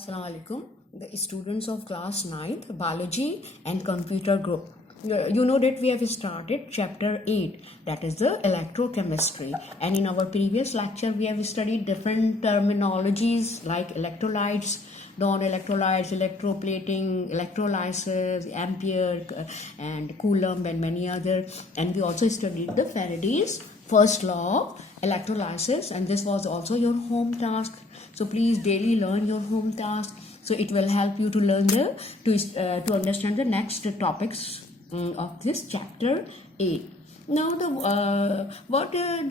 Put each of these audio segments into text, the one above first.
Assalamu alaikum, the students of class 9th biology and computer group. You know that we have started chapter 8, that is the electrochemistry, and in our previous lecture we have studied different terminologies like electrolytes, non-electrolytes, electroplating, electrolysis, ampere, and coulomb, and many other. And we also studied the Faraday's first law of electrolysis, and this was also your home task. So please daily learn your home task, so it will help you to learn to understand the next topics of this chapter 8. Now do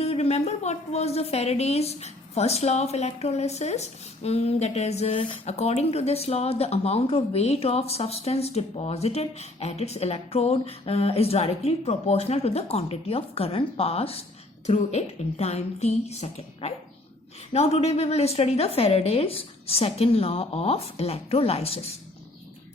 you remember what was the Faraday's first law of electrolysis? That is, according to this law, the amount of weight of substance deposited at its electrode is directly proportional to the quantity of current passed through it in time t second, right? Now today we will study the Faraday's second law of electrolysis.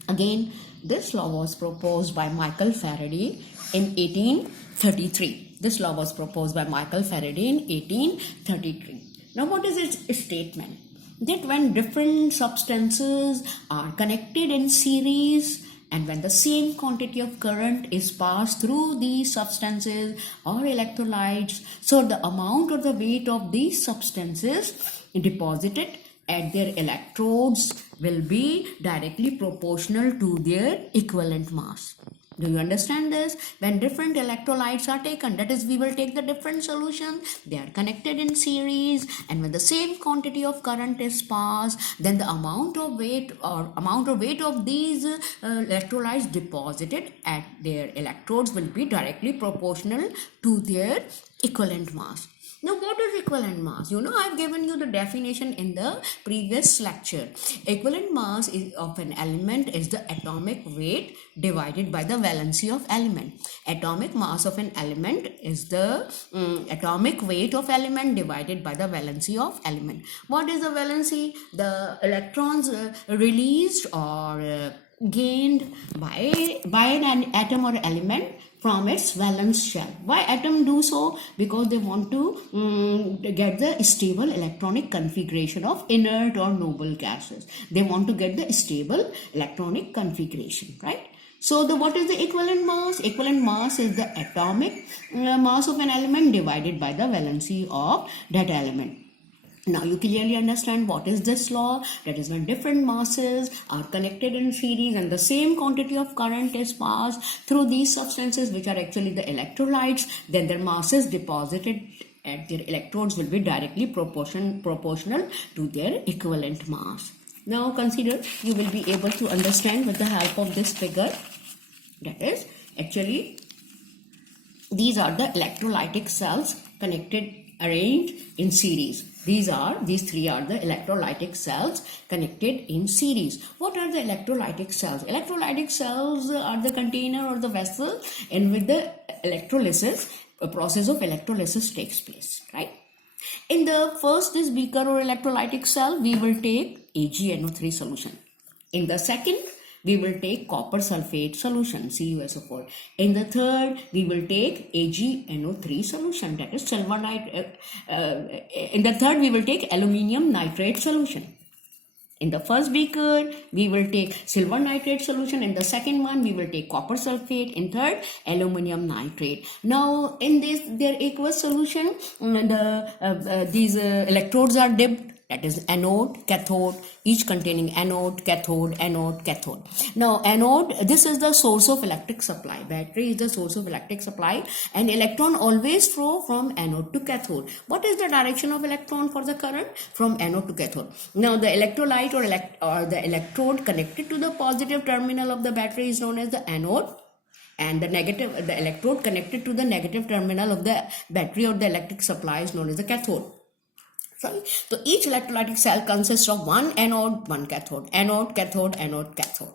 Again, this law was proposed by Michael Faraday in 1833. This law was proposed by Michael Faraday in 1833. Now what is its statement? That when different substances are connected in series, and when the same quantity of current is passed through these substances or electrolytes, so the amount or the weight of these substances deposited at their electrodes will be directly proportional to their equivalent mass. Do you understand this? When different electrolytes are taken, that is, we will take the different solutions, they are connected in series, and when the same quantity of current is passed, then the amount of weight of these electrolytes deposited at their electrodes will be directly proportional to their equivalent mass. Now, what is equivalent mass? You know, I have given you the definition in the previous lecture. Equivalent mass of an element is the atomic weight divided by the valency of element. Atomic mass of an element is the atomic weight of element divided by the valency of element. What is the valency? The electrons released or gained by an atom or element from its valence shell. Why atom do so? Because they want to get the stable electronic configuration of inert or noble gases. They want to get the stable electronic configuration, right? So what is the equivalent mass? Equivalent mass is the atomic mass of an element divided by the valency of that element. Now you clearly understand what is this law. That is, when different masses are connected in series and the same quantity of current is passed through these substances, which are actually the electrolytes, then their masses deposited at their electrodes will be directly proportional to their equivalent mass. Now consider, you will be able to understand with the help of this figure. That is, actually these are the electrolytic cells arranged in series. These three are the electrolytic cells connected in series. What are the electrolytic cells? Electrolytic cells are the container or the vessel in which the process of electrolysis takes place, right? In the first, this beaker or electrolytic cell, we will take AgNO3 solution. In the second, we will take copper sulfate solution, CuSO4. In the third, we will take AgNO3 solution, that is silver nitrate. In the third, we will take aluminium nitrate solution. In the first beaker, we will take silver nitrate solution. In the second one, we will take copper sulfate. In third, aluminium nitrate. Now, in their aqueous solution, these electrodes are dipped. That is anode, cathode, each containing anode, cathode, anode, cathode. Now, anode, this is the source of electric supply. Battery is the source of electric supply, and electron always flow from anode to cathode. What is the direction of electron for the current? From anode to cathode. Now, the electrolyte or the electrode connected to the positive terminal of the battery is known as the anode, and the electrode connected to the negative terminal of the battery or the electric supply is known as the cathode. So each electrolytic cell consists of one anode, one cathode, anode, cathode, anode, cathode.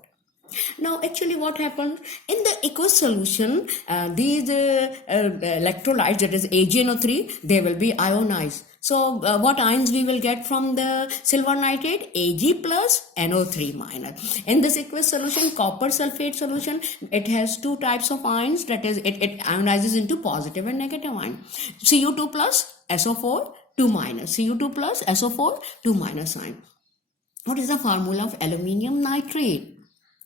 Now, actually, what happens in the aqueous solution? These electrolytes, that is AgNO3, they will be ionized. So, what ions we will get from the silver nitrate? Ag plus NO3 minus. In this aqueous solution, copper sulfate solution, it has two types of ions. That is, it ionizes into positive and negative ion. Cu2 plus SO4 2 minus, Cu2 plus SO4 2 minus ion. What is the formula of aluminium nitrate?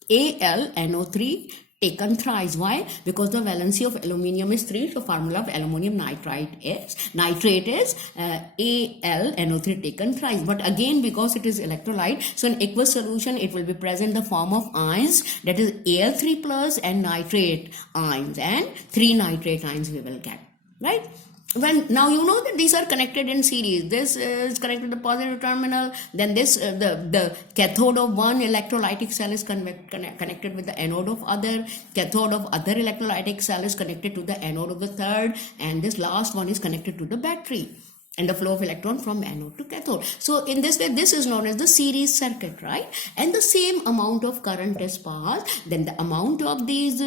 AlNO3 taken thrice. Why? Because the valency of aluminium is 3. So formula of aluminum nitrate is AlNO3 taken thrice. But again, because it is electrolyte, so in aqueous solution it will be present in the form of ions, that is Al3 plus and nitrate ions, and 3 nitrate ions we will get, right? When now you know that these are connected in series. This is connected to the positive terminal, then this the cathode of one electrolytic cell is connected with the anode of other, cathode of other electrolytic cell is connected to the anode of the third, and this last one is connected to the battery, and the flow of electron from anode to cathode. So in this way, this is known as the series circuit, right? And the same amount of current is passed, then the amount of these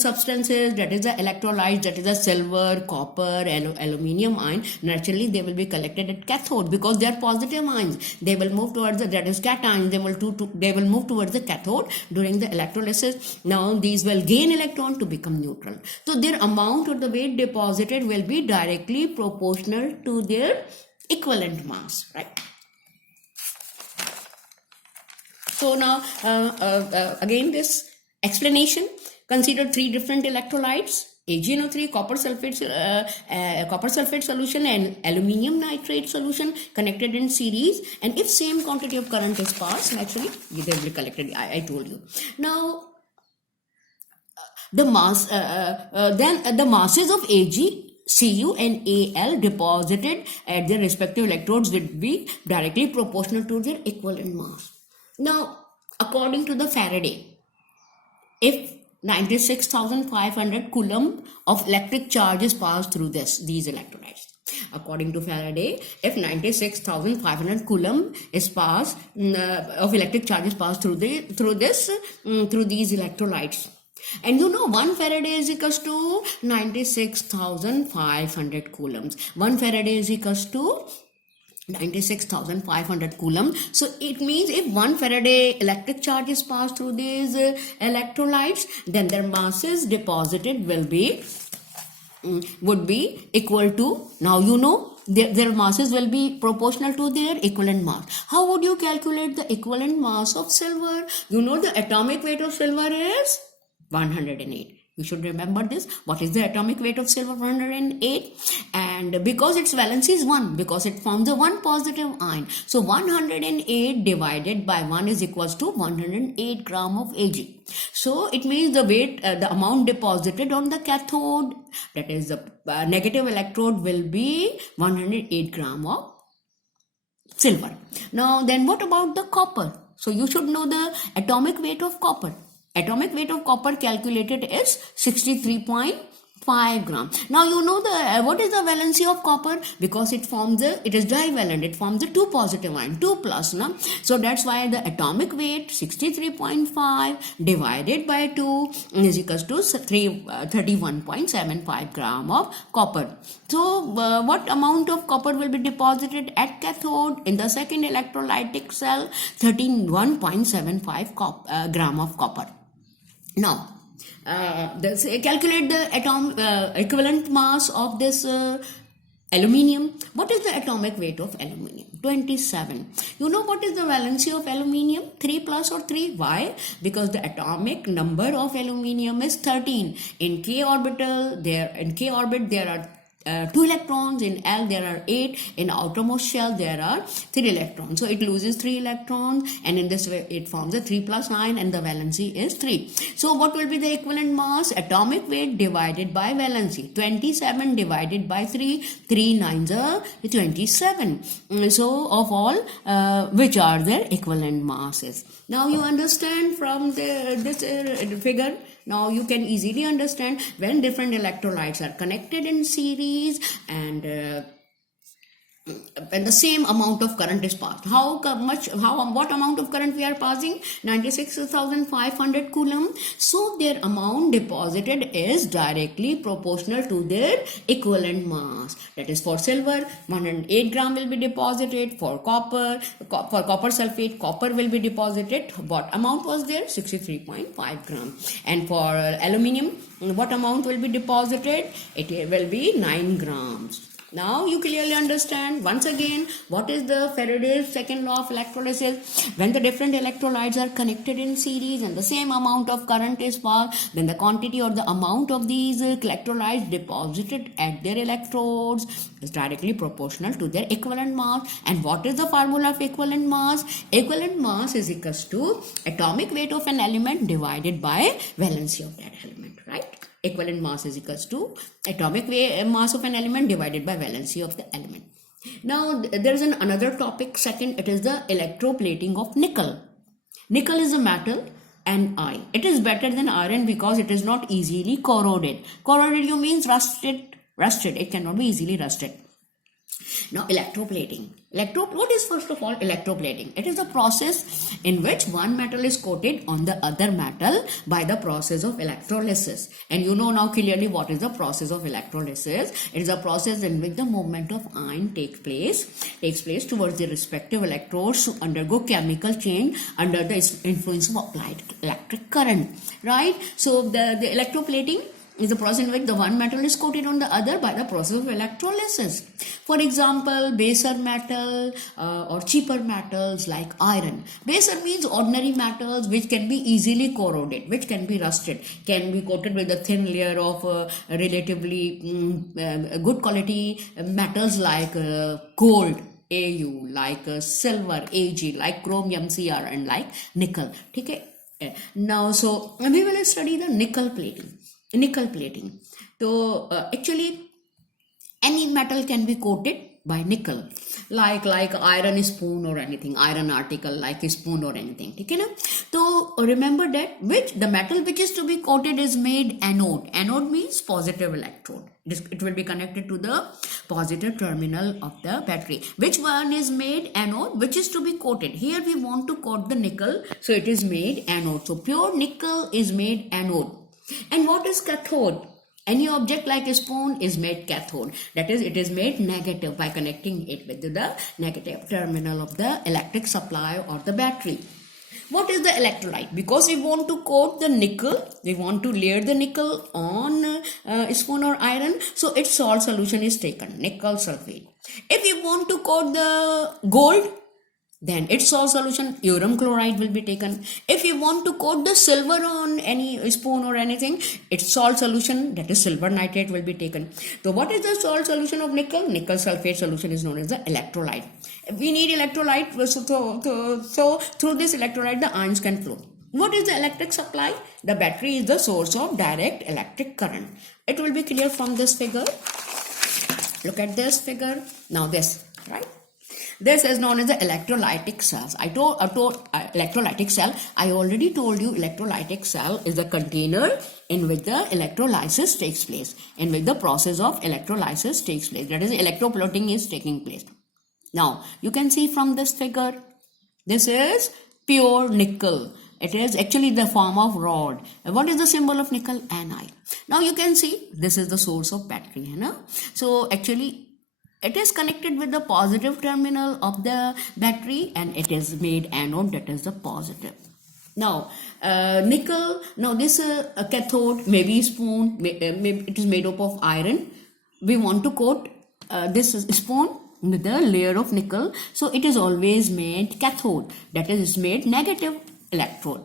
substances, that is the electrolytes, that is the silver, copper, and aluminium ion, naturally they will be collected at cathode because they are positive ions. They will move towards the, that is cations, they will move towards the cathode during the electrolysis. Now these will gain electron to become neutral. So their amount or the weight deposited will be directly proportional to their equivalent mass, right? So now again this explanation, consider 3 different electrolytes: AgNO3, copper sulfate solution, and aluminium nitrate solution connected in series, and if same quantity of current is passed, naturally they will be collected. I told you. Now the mass then the masses of Ag, Cu and Al deposited at their respective electrodes would be directly proportional to their equivalent mass. Now, according to the Faraday, if 96,500 coulomb of electric charge is passed through these electrolytes. According to Faraday, if 96,500 coulomb is passed of electric charge is passed through these electrolytes. And you know 1 Faraday is equals to 96,500 coulombs. 1 Faraday is equals to 96,500 coulomb. So it means if 1 Faraday electric charge is passed through these electrolytes, then their masses deposited would be equal to, now you know, their masses will be proportional to their equivalent mass. How would you calculate the equivalent mass of silver? You know the atomic weight of silver is 108. You should remember this. What is the atomic weight of silver? 108. And because its valency is 1, because it forms a 1 positive ion. So 108 divided by 1 is equals to 108 gram of Ag. So it means the weight, the amount deposited on the cathode, that is the negative electrode, will be 108 gram of silver. Now then what about the copper? So you should know the atomic weight of copper. Atomic weight of copper calculated is 63.5 gram. Now you know the what is the valency of copper, because it is divalent. It forms the 2 positive ion, 2 plus, no? So that's why the atomic weight 63.5 divided by 2 is equals to 31.75 gram of copper. So what amount of copper will be deposited at cathode in the second electrolytic cell? 31.75 gram of copper. Now, calculate the equivalent mass of this aluminium. What is the atomic weight of aluminium? 27. You know what is the valency of aluminium? 3 plus or 3? Why? Because the atomic number of aluminium is 13. In K orbit there are 2 electrons, in L there are 8, in outermost shell there are 3 electrons. So it loses 3 electrons, and in this way it forms a 3 plus 9, and the valency is 3. So what will be the equivalent mass? Atomic weight divided by valency. 27 divided by 3, 3 nines are 27. So of all, which are their equivalent masses? Now you understand from this figure. Now you can easily understand when different electrolytes are connected in series and the same amount of current is passed. What amount of current we are passing? 96,500 coulomb. So their amount deposited is directly proportional to their equivalent mass. That is, for silver, 108 gram will be deposited. For copper sulfate, copper will be deposited. What amount was there? 63.5 gram. And for aluminium, what amount will be deposited? It will be 9 grams. Now you clearly understand once again what is the Faraday's second law of electrolysis. When the different electrolytes are connected in series and the same amount of current is passed, then the quantity or the amount of these electrolytes deposited at their electrodes is directly proportional to their equivalent mass. And what is the formula of equivalent mass? Equivalent mass is equals to atomic weight of an element divided by valency of that element, right? Equivalent mass is equals to atomic mass of an element divided by valency of the element. Now there is another topic, second, it is the electroplating of nickel. Nickel is a metal and it is better than iron because it is not easily corroded. Corroded you means rusted, it cannot be easily rusted. Now electroplating. What is first of all electroplating? It is a process in which one metal is coated on the other metal by the process of electrolysis. And you know now clearly what is the process of electrolysis. It is a process in which the movement of ion takes place towards the respective electrodes to undergo chemical change under the influence of applied electric current. Right? So the electroplating is the process in which the one metal is coated on the other by the process of electrolysis. For example, baser metal or cheaper metals like iron. Baser means ordinary metals which can be easily corroded, which can be rusted, can be coated with a thin layer of relatively good quality metals like gold, Au, like silver, Ag, like chromium, Cr, and like nickel. Okay? Now, so we will study the nickel plating. So actually any metal can be coated by nickel, like iron spoon or anything, iron article like a spoon or anything. Okay, na? So remember that the metal which is to be coated is made anode. Anode means positive electrode. It will be connected to the positive terminal of the battery. Which one is made anode? Which is to be coated? Here we want to coat the nickel, so it is made anode. So pure nickel is made anode. And what is cathode? Any object like a spoon is made cathode. That is, it is made negative by connecting it with the negative terminal of the electric supply or the battery. What is the electrolyte? Because we want to coat the nickel, we want to layer the nickel on spoon or iron, so its salt solution is taken, nickel sulfate. If we want to coat the gold, then its salt solution, uranium chloride, will be taken. If you want to coat the silver on any spoon or anything, its salt solution, that is silver nitrate, will be taken. So what is the salt solution of nickel? Nickel sulfate solution is known as the electrolyte. We need electrolyte, so through this electrolyte the ions can flow. What is the electric supply? The battery is the source of direct electric current. It will be clear from this figure. Look at this figure. Now this, right? This is known as the electrolytic cells. I told electrolytic cell. I already told you electrolytic cell is the container in which the electrolysis takes place, in which the process of electrolysis takes place. That is, electroplating is taking place. Now, you can see from this figure, this is pure nickel. It is actually the form of rod. What is the symbol of nickel? Ni. Now, you can see this is the source of battery. So, actually, it is connected with the positive terminal of the battery and it is made anode, that is the positive. Now, nickel, now this cathode, maybe spoon, maybe it is made up of iron. We want to coat this spoon with a layer of nickel. So, it is always made cathode, that is made negative electrode.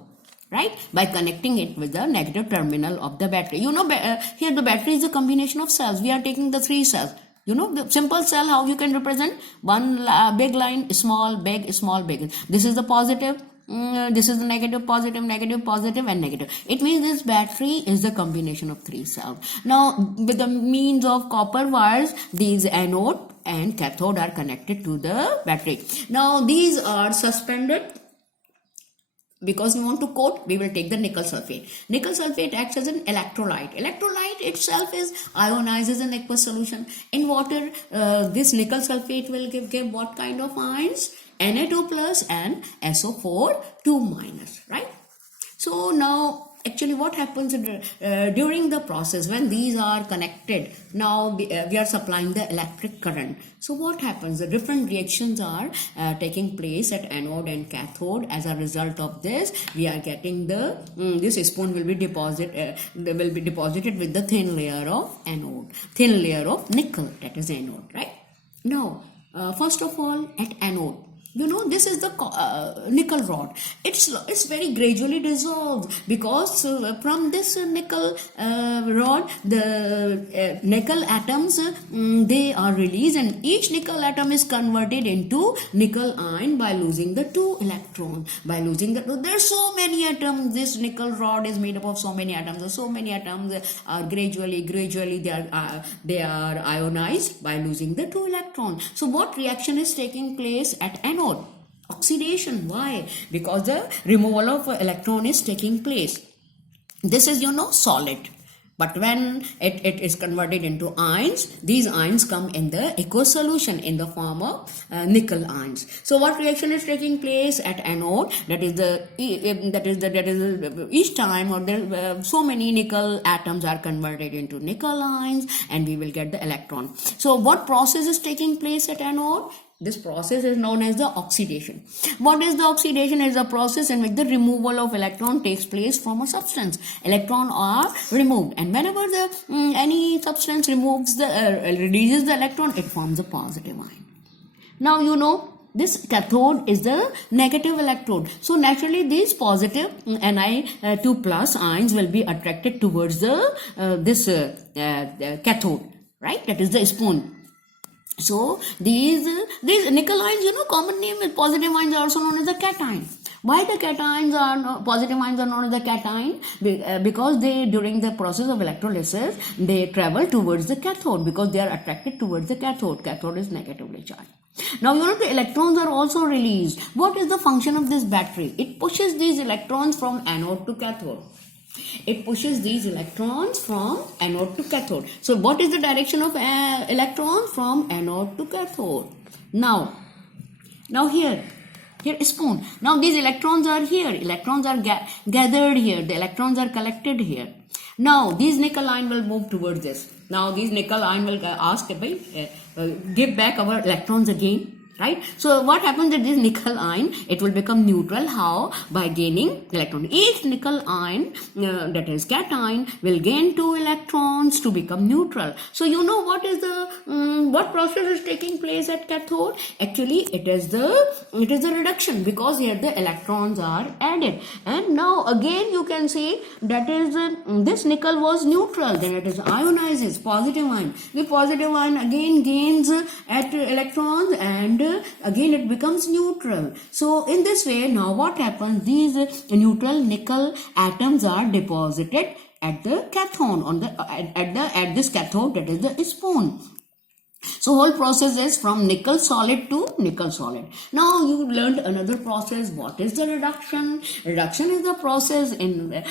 Right? By connecting it with the negative terminal of the battery. You know, here the battery is a combination of cells. We are taking the three cells. You know, the simple cell, how you can represent one big line, small, big, small, big. This is the positive, this is the negative, positive, negative, positive, and negative. It means this battery is the combination of three cells. Now, with the means of copper wires, these anode and cathode are connected to the battery. Now, these are suspended. Because we want to coat, we will take the nickel sulfate. Nickel sulfate acts as an electrolyte. Electrolyte itself ionizes an aqueous solution. In water, this nickel sulfate will give what kind of ions? Na2 plus and SO4 2 minus, right? So now actually what happens during the process when these are connected. Now we are supplying the electric current. So what happens? The different reactions are taking place at anode and cathode. As a result of this, we are getting the this spoon will be deposited with the thin layer of anode, thin layer of nickel, that is anode, right? Now first of all, at anode, you know, this is the nickel rod. It's very gradually dissolved, because from this nickel rod, the nickel atoms they are released, and each nickel atom is converted into nickel ion by losing the 2 electrons. By losing there's so many atoms. This nickel rod is made up of so many atoms. So many atoms are gradually they are ionized by losing the 2 electrons. So what reaction is taking place at anode? Oxidation. Why? Because the removal of electron is taking place. This is, you know, solid. But when it is converted into ions, these ions come in the aqueous solution in the form of nickel ions. So what reaction is taking place at anode? That is each time, or there so many nickel atoms are converted into nickel ions, and we will get the electron. So what process is taking place at anode? This process is known as the oxidation. What is the oxidation? Is a process in which the removal of electron takes place from a substance. Electron are removed, and whenever the any substance removes releases the electron, it forms a positive ion. Now you know, this cathode is the negative electrode. So naturally these positive Ni2 plus ions will be attracted towards the cathode, right? That is the spoon. So these nickel ions, you know, common name is positive ions are also known as the cation. Why the cations are positive ions are known as the cation? Because they, during the process of electrolysis, they travel towards the cathode, because they are attracted towards the cathode. Cathode is negatively charged. Now you know, the electrons are also released. What is the function of this battery? It pushes these electrons from anode to cathode. It pushes these electrons from anode to cathode. So what is the direction of electron? From anode to cathode. Now here is spoon. Now these electrons are here. Electrons are gathered here. The electrons are collected here. Now these nickel ion will move towards this. Now these nickel ion will ask, give back our electrons again. Right? So what happens at this nickel ion? It will become neutral. How? By gaining electron. Each nickel ion, that is cation, will gain 2 electrons to become neutral. So you know what is the what process is taking place at cathode? Actually, it is the reduction, because here the electrons are added. And now again you can see that is this nickel was neutral. Then it is ionizes, positive ion. The positive ion again gains at electrons, and again it becomes neutral. So in this way, now what happens? These neutral nickel atoms are deposited at the cathode, at this cathode, that is the spoon. So whole process is from nickel solid to nickel solid. Now you learned another process. What is the reduction? Reduction is the process in which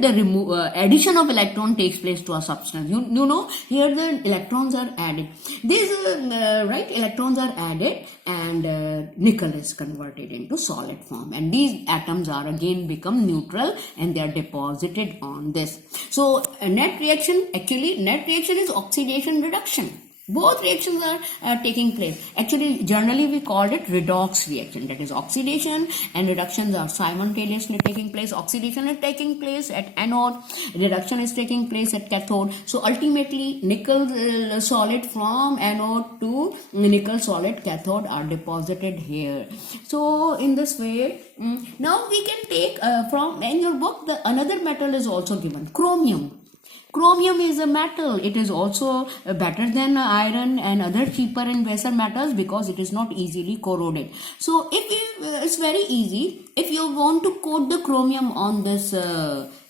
the addition of electron takes place to a substance. You know, here the electrons are added. These electrons are added, and nickel is converted into solid form, and these atoms are again become neutral, and they are deposited on this. So net reaction is oxidation reduction. Both reactions are taking place. Actually, generally we called it redox reaction. That is, oxidation and reductions are simultaneously taking place. Oxidation is taking place at anode. Reduction is taking place at cathode. So ultimately, nickel solid from anode to nickel solid cathode are deposited here. So in this way, now we can take from in your book, another metal is also given, chromium. Chromium is a metal. It is also better than iron and other cheaper and lesser metals, because it is not easily corroded. So it's very easy. If you want to coat the chromium on this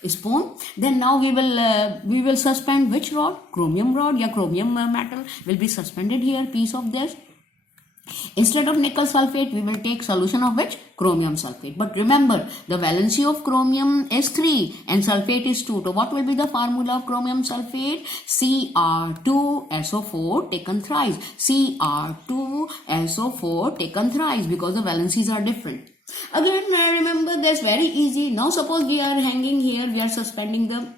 spoon, then now we will suspend which rod? Chromium rod, chromium metal will be suspended here, piece of this. Instead of nickel sulfate, we will take solution of which? Chromium sulfate. But remember, the valency of chromium is 3 and sulfate is 2. So what will be the formula of chromium sulfate? Cr2SO4 taken thrice. Cr2SO4 taken thrice, because the valencies are different. Again, remember that's very easy. Now suppose we are hanging here, we are suspending the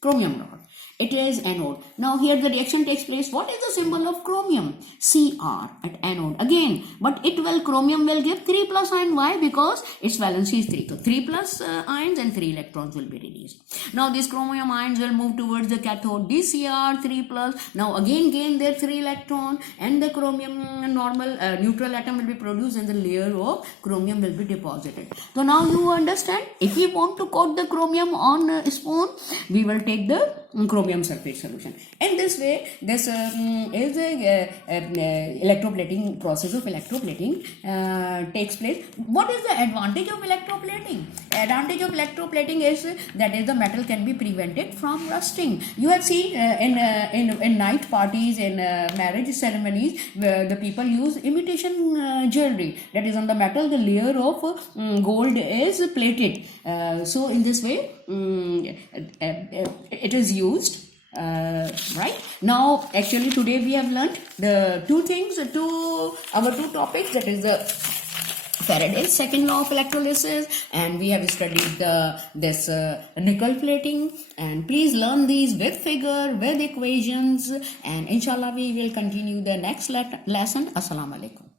chromium rod. It is anode. Now here the reaction takes place. What is the symbol of chromium? Cr at anode. Again, but it will, chromium will give 3 plus ion. Why? Because its valency is 3. So 3 plus ions and 3 electrons will be released. Now these chromium ions will move towards the cathode. DCr 3 plus. Now again gain their 3 electron, and the chromium normal neutral atom will be produced, and the layer of chromium will be deposited. So now you understand. If we want to coat the chromium on a spoon, we will take the chromium sulfate solution. In this way, this is a electroplating process of electroplating takes place. What is the advantage of electroplating? Advantage of electroplating is that is the metal can be prevented from rusting. You have seen in night parties, in marriage ceremonies, where the people use imitation jewelry, that is on the metal the layer of gold is plated. So in this way it is used. Right now, actually today we have learnt the two topics, that is the Faraday's second law of electrolysis, and we have studied this nickel plating. And please learn these with figure, with equations, and inshallah we will continue the next lesson. Assalamu alaikum.